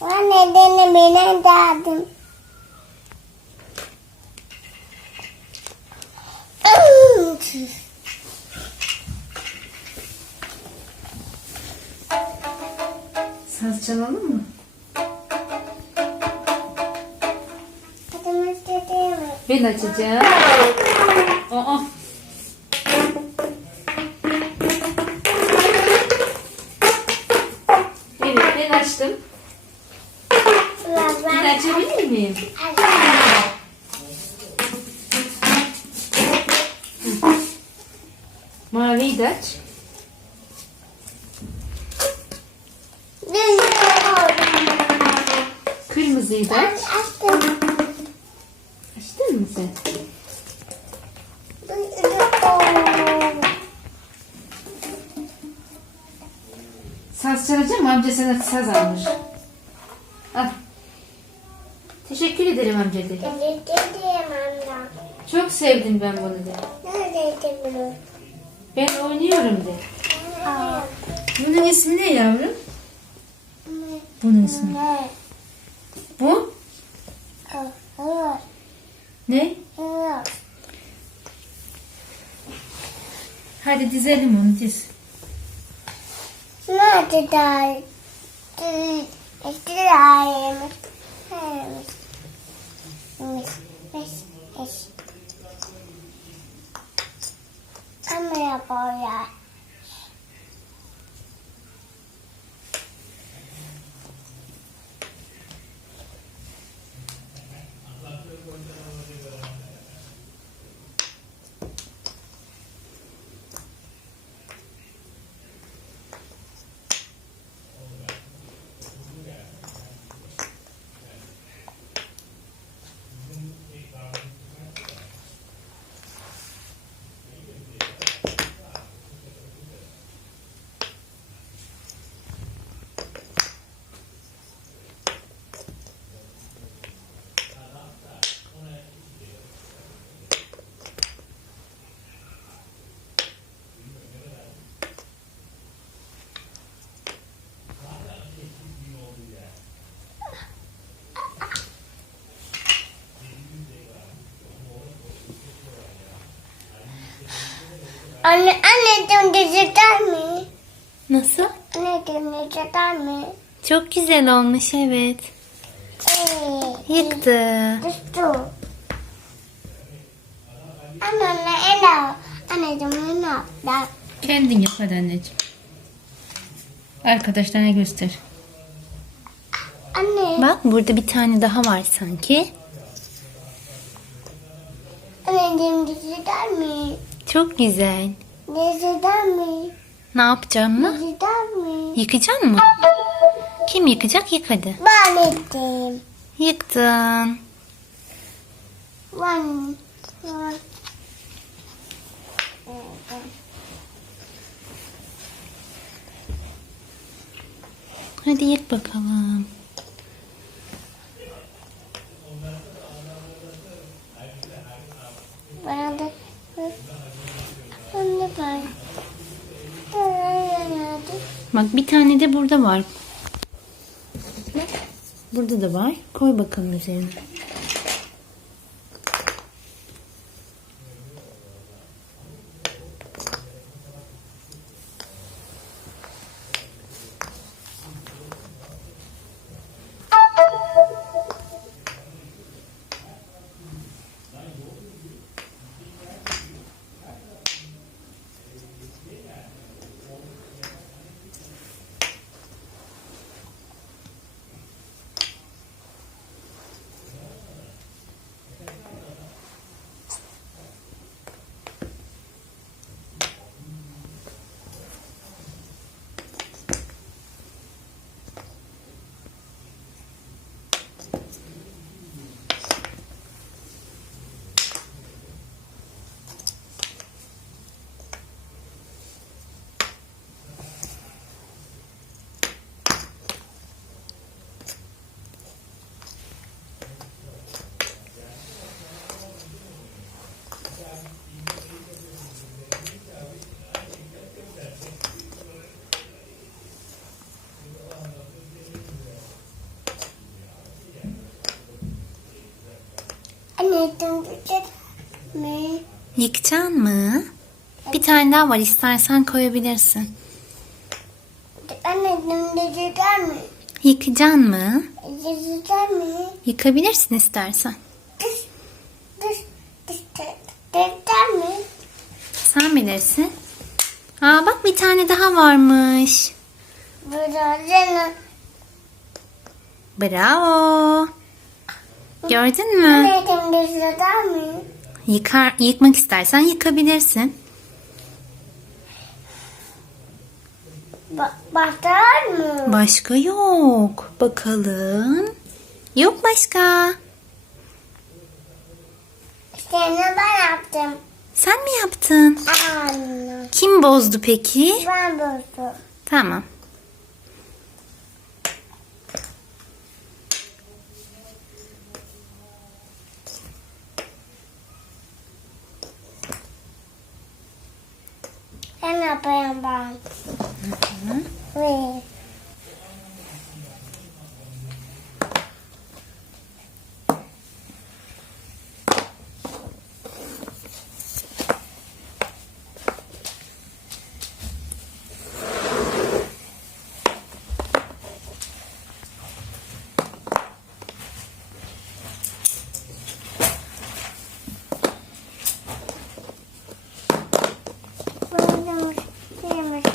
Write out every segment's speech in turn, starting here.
Bana dene çalalım mı? Ben açacağım. Aa. Evet ben açtım. Bir açabilir miyim? Maviyi de aç. Kırmızıyı da aç. Açtın mı sen? Saz çalacağım? Amca sana saz almış. Al. Teşekkür ederim amca de. Çok sevdim ben bunu de. Ben oynuyorum de. Bunun ismi ne yavrum? Bunun ismi. Bu? Ne? Hadi dizelim onu diz. Nerede daha? Ama yapıyor. Anne, anne dönecekler mi? Nasıl? Anne dönecekler mi? Çok güzel olmuş evet. Ee, Yıktı. düştü. Anne, anne, ela. Anne, dönme yaptı. Kendin yap hadi anneciğim. Arkadaşlarına göster. Anne, Bak burada bir tane daha var sanki. anne dönecekler mi? Çok güzel. Dönecekler mi? Ne yapacağım mı? Dönecekler mi? Yıkacaksın mı? Kim yıkacak? Yık hadi. Ben ettim. Yıktın. Ben, ben. Hadi yık bakalım. Bana da Bak bir tane de burada var. Burada da var. Koy bakalım üzerine. Yıkacaksın mı? Bir tane daha var istersen koyabilirsin. Anne dümdüzler mi? Yıkacaksın mı? Mi? Yıkabilirsin istersen. Dış, dış, dış, dışlar mi? Sen bilirsin. Aa bak bir tane daha varmış. Canım. Bravo. Gördün mü? Yıkar, yıkmak istersen yıkabilirsin. Ba Başlar mı? Başka yok. Bakalım. Yok başka. Seni ben yaptım. Sen mi yaptın? Anne. Kim bozdu peki? Ben bozdum. Tamam. Ben yapayım ben. Ve Bozdum. Yemiş.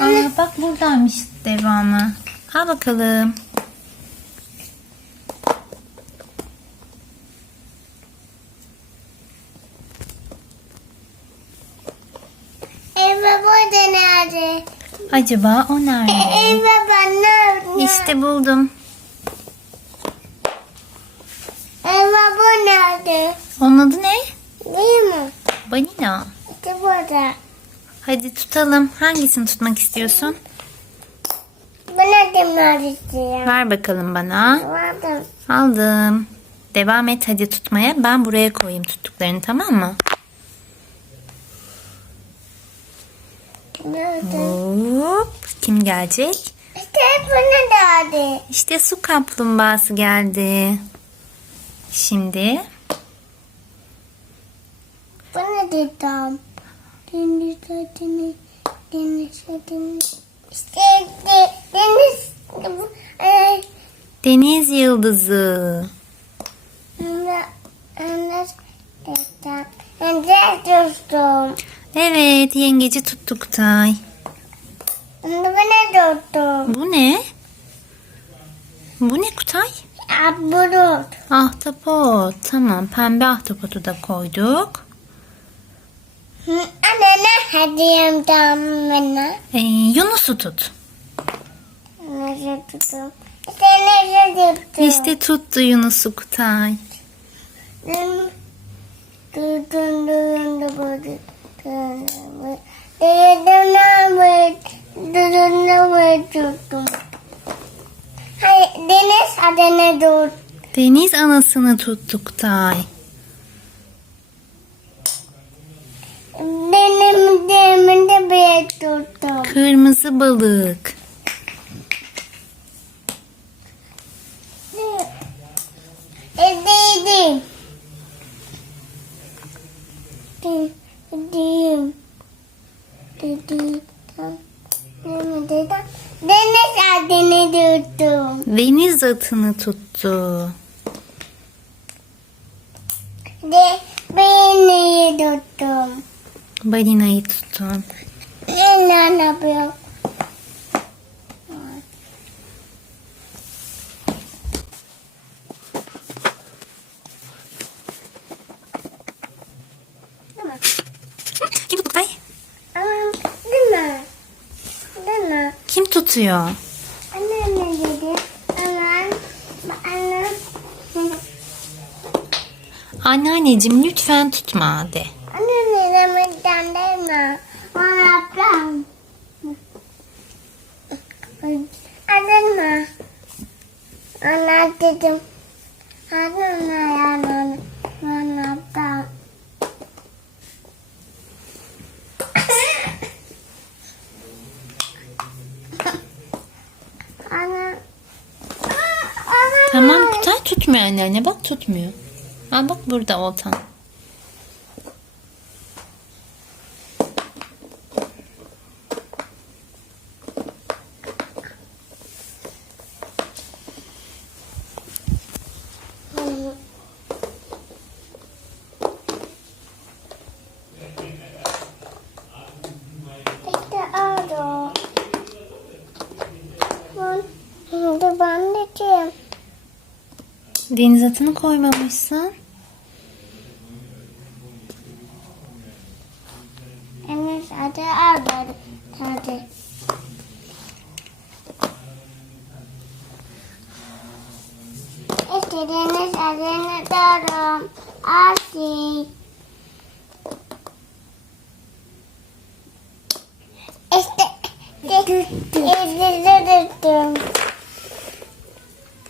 Aa bak buradaymış devamı. Al bakalım. Ey baba da nerede? Acaba o nerede? Ey baba nerede? İşte buldum. Ey baba nerede? Onun adı ne? Değil mi? Balina. İşte burada. Hadi tutalım. Hangisini tutmak istiyorsun? Bana demler istiyorum. Ver bakalım bana. Vardım. Aldım. Devam et hadi tutmaya. Ben buraya koyayım tuttuklarını tamam mı? Nerede? Hop. Kim gelecek? İşte bana nerede? İşte su kaplumbağası geldi. Şimdi Bana dedim. Deniz, deniz, deniz, deniz. İşte de, deniz. bu, deniz yıldızı. Evet yengeci tuttuk Tay. Anne bana dostum. Bu ne? Bu ne Kutay? Abrut. Ahtapot. Tamam pembe ahtapotu da koyduk. Anne ne hediyem tam bana? Ee, Yunus'u tut. Nasıl tutum? İşte nasıl tuttum? İşte tuttu Yunus'u Kutay. Tuttum. Hayır, deniz adını tut. Deniz anasını tuttuk Tay. Benim deminde bir tuttum. Kırmızı balık. Edeydim. Dedim. Dedim. Deniz adını tuttum. Deniz atını tuttu. De beni tuttum. Balinayı tuttun. Ne yapıyor? Kim tuttu? Değil mi? Kim tutuyor? Anne ne dedi? Anne. Anne. Anneanneciğim lütfen tutma de. dedim. Hanım ayağını bana Tamam güzel tutmuyor anneanne bak tutmuyor. Ha bak burada oltan. anneciğim. Deniz atını koymamışsın. Evet hadi al bari. Hadi. İstediğiniz adını doğru. Asi. İşte. İşte. İşte.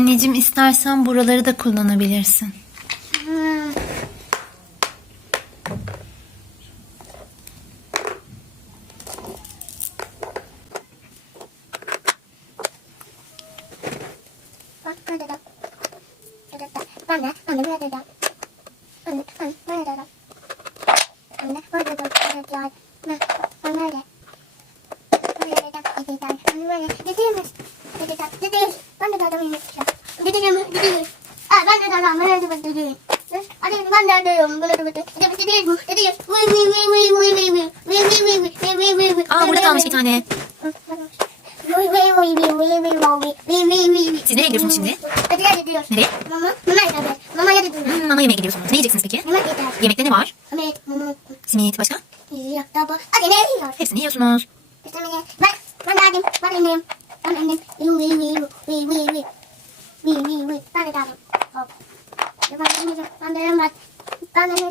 Anneciğim istersen buraları da kullanabilirsin. Bak Aa burada kalmış bir tane. Siz nereye gidiyorsunuz şimdi? Hadi nereye gidiyor? Nereye? Mama. Mama ile beraber. Mama ile gidiyor. Hmm, mama yemeğe gidiyorsunuz. Ne yiyeceksiniz peki? Mama yeter. Yemekte ne var? Evet. Mama. Simit başka? Yok da bu. Hadi ne yiyor? Hepsini yiyorsunuz. İşte beni. Bak. Ben de aldım. Ben annem. Ben annem. Vii vii vii vii vii vii. Vii vii vii. Ben de aldım. Hop. Ben de aldım. Ben de aldım. Ben de aldım.